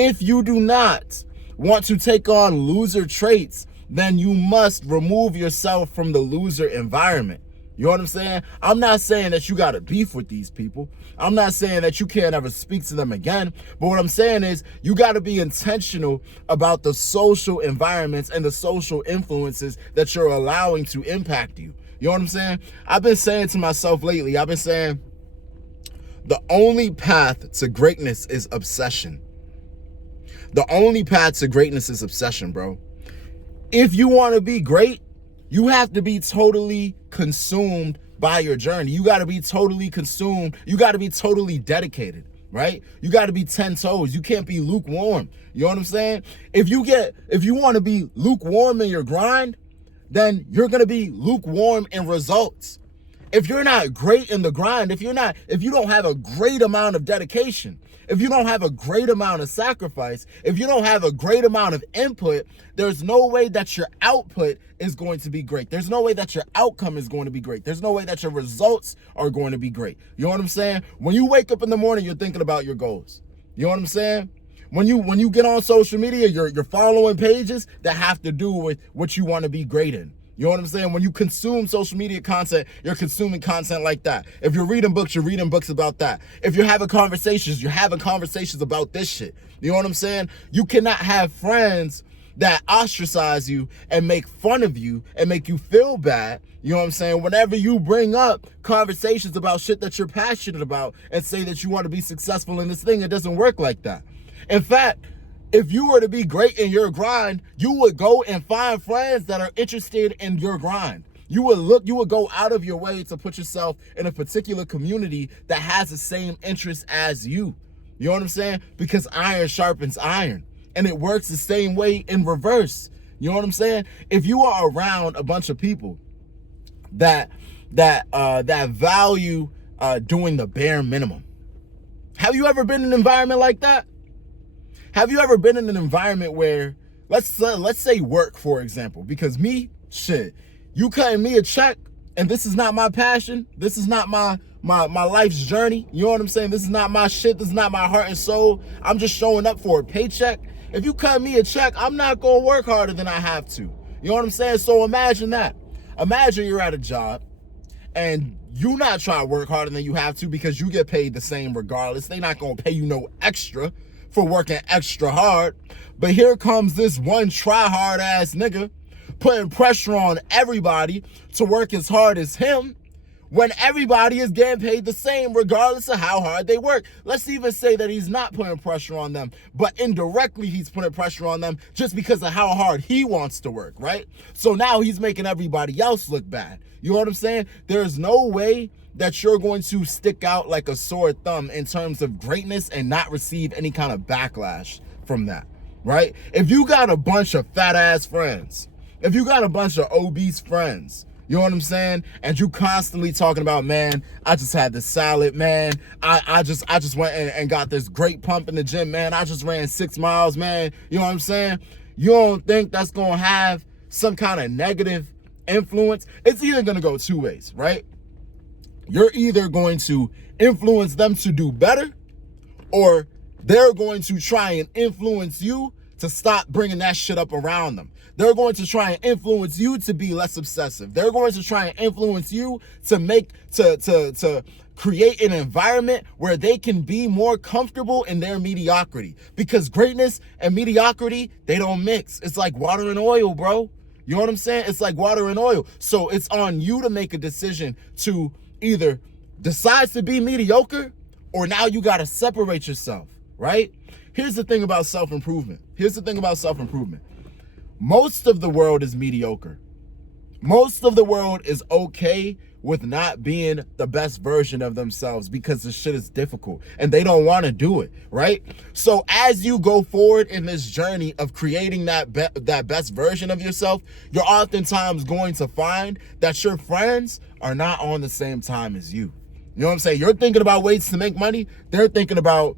If you do not want to take on loser traits, then you must remove yourself from the loser environment. You know what I'm saying? I'm not saying that you got to beef with these people. I'm not saying that you can't ever speak to them again. But what I'm saying is you got to be intentional about the social environments and the social influences that you're allowing to impact you. You know what I'm saying? I've been saying to myself lately, I've been saying the only path to greatness is obsession. The only path to greatness is obsession, bro. If you want to be great, you have to be totally consumed by your journey. You got to be totally consumed. You got to be totally dedicated, right? You got to be 10 toes. You can't be lukewarm. You know what I'm saying? If you want to be lukewarm in your grind, then you're going to be lukewarm in results. If you're not great in the grind, if you don't have a great amount of dedication, if you don't have a great amount of sacrifice, if you don't have a great amount of input, there's no way that your output is going to be great. There's no way that your outcome is going to be great. There's no way that your results are going to be great. You know what I'm saying? When you wake up in the morning, you're thinking about your goals. You know what I'm saying? When you get on social media, you're following pages that have to do with what you want to be great in. You know what I'm saying? When you consume social media content, you're consuming content like that. If you're reading books, you're reading books about that. If you're having conversations, you're having conversations about this shit. You know what I'm saying? You cannot have friends that ostracize you and make fun of you and make you feel bad. You know what I'm saying? Whenever you bring up conversations about shit that you're passionate about and say that you want to be successful in this thing, it doesn't work like that. In fact, if you were to be great in your grind, you would go and find friends that are interested in your grind. You would go out of your way to put yourself in a particular community that has the same interests as you. You know what I'm saying? Because iron sharpens iron. And it works the same way in reverse. You know what I'm saying? If you are around a bunch of people that value doing the bare minimum. Have you ever been in an environment like that? Have you ever been in an environment where, let's say work, for example, because you cutting me a check and this is not my passion. This is not my life's journey. You know what I'm saying? This is not my shit. This is not my heart and soul. I'm just showing up for a paycheck. If you cut me a check, I'm not going to work harder than I have to. You know what I'm saying? So imagine that. Imagine you're at a job and you not trying to work harder than you have to because you get paid the same regardless. They not going to pay you no extra for working extra hard. But here comes this one try-hard ass nigga putting pressure on everybody to work as hard as him when everybody is getting paid the same regardless of how hard they work. Let's even say that he's not putting pressure on them, but indirectly he's putting pressure on them just because of how hard he wants to work, right? So now he's making everybody else look bad. You know what I'm saying? There's no way that you're going to stick out like a sore thumb in terms of greatness and not receive any kind of backlash from that, right? If you got a bunch of fat ass friends, if you got a bunch of obese friends, you know what I'm saying? And you constantly talking about, man, I just had this salad, man. I just went and got this great pump in the gym, man. I just ran 6 miles, man. You know what I'm saying? You don't think that's going to have some kind of negative influence? It's either going to go two ways, right? You're either going to influence them to do better, or they're going to try and influence you to stop bringing that shit up around them. They're going to try and influence you to be less obsessive. They're going to try and influence you to create an environment where they can be more comfortable in their mediocrity. Because greatness and mediocrity, they don't mix. It's like water and oil, bro. You know what I'm saying? It's like water and oil. So it's on you to make a decision to either decide to be mediocre, or now you got to separate yourself, right? Here's the thing about self-improvement. Most of the world is mediocre. Most of the world is okay with not being the best version of themselves because the shit is difficult and they don't want to do it, right? So as you go forward in this journey of creating that best version of yourself, you're oftentimes going to find that your friends are not on the same time as you. You know what I'm saying? You're thinking about ways to make money. They're thinking about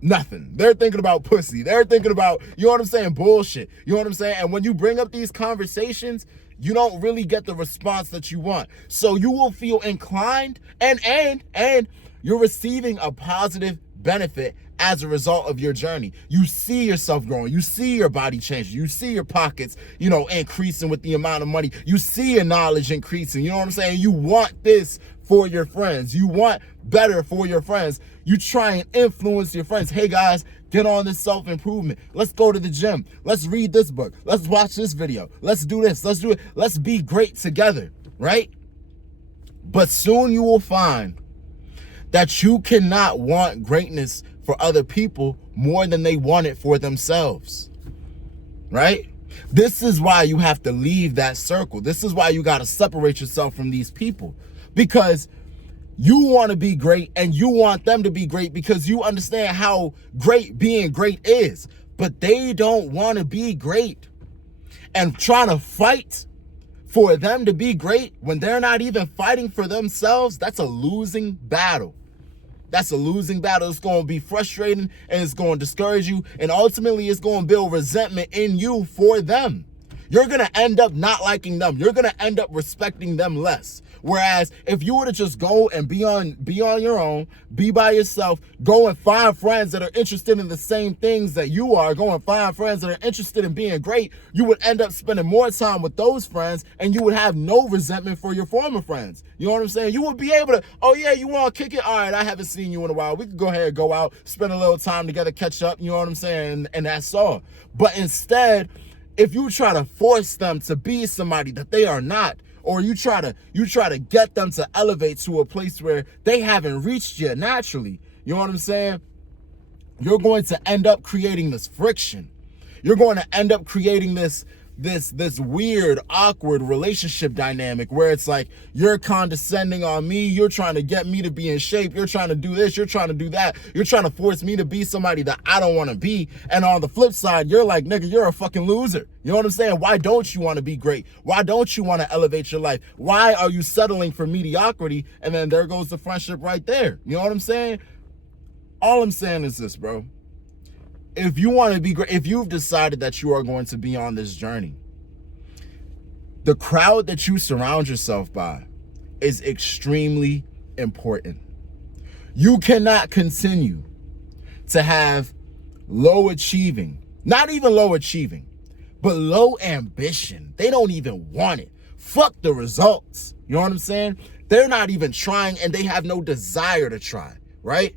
nothing. They're thinking about pussy. They're thinking about, you know what I'm saying, bullshit. You know what I'm saying? And when you bring up these conversations, you don't really get the response that you want. So you will feel inclined and you're receiving a positive benefit as a result of your journey. You see yourself growing. You see your body changing. You see your pockets, increasing with the amount of money. You see your knowledge increasing. You know what I'm saying? You want this for your friends. You want better for your friends. You try and influence your friends. Hey guys, get on this self-improvement. Let's go to the gym. Let's read this book. Let's watch this video. Let's do this. Let's do it. Let's be great together, right? But soon you will find that you cannot want greatness for other people more than they want it for themselves, right? This is why you have to leave that circle. This is why you got to separate yourself from these people, because you want to be great and you want them to be great because you understand how great being great is, but they don't want to be great. And trying to fight for them to be great when they're not even fighting for themselves, that's a losing battle. That's a losing battle. It's going to be frustrating and it's going to discourage you. And ultimately, it's going to build resentment in you for them. You're going to end up not liking them. You're going to end up respecting them less. Whereas if you were to just go and be on your own, be by yourself, go and find friends that are interested in the same things that you are, go and find friends that are interested in being great, you would end up spending more time with those friends and you would have no resentment for your former friends. You know what I'm saying? You would be able to, oh yeah, you want to kick it? All right, I haven't seen you in a while. We could go ahead and go out, spend a little time together, catch up, you know what I'm saying? And that's all. But instead, if you try to force them to be somebody that they are not, or you try to get them to elevate to a place where they haven't reached yet naturally, you know what I'm saying? You're going to end up creating this friction. You're going to end up creating this weird, awkward relationship dynamic where it's like you're condescending on me, you're trying to get me to be in shape, you're trying to do this, you're trying to do that, you're trying to force me to be somebody that I don't want to be. And on the flip side, you're like, nigga, you're a fucking loser. You know what I'm saying? Why don't you want to be great? Why don't you want to elevate your life? Why are you settling for mediocrity? And then there goes the friendship right there. You know what I'm saying? All I'm saying is this, bro. If you want to be great, if you've decided that you are going to be on this journey, the crowd that you surround yourself by is extremely important. You cannot continue to have low achieving, not even low achieving, but low ambition. They don't even want it. Fuck the results. You know what I'm saying? They're not even trying and they have no desire to try, right?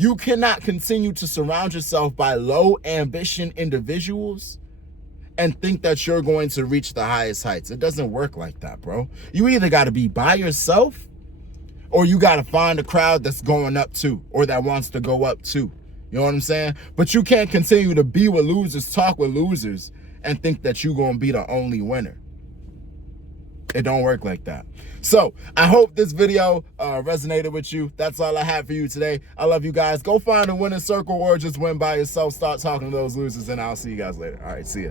You cannot continue to surround yourself by low ambition individuals and think that you're going to reach the highest heights. It doesn't work like that, bro. You either got to be by yourself or you got to find a crowd that's going up too, or that wants to go up too. You know what I'm saying? But you can't continue to be with losers, talk with losers, and think that you're going to be the only winner. It don't work like that. So I hope this video resonated with you. That's all I have for you today. I love you guys. Go find a winning circle or just win by yourself. Start talking to those losers and I'll see you guys later. All right, see ya.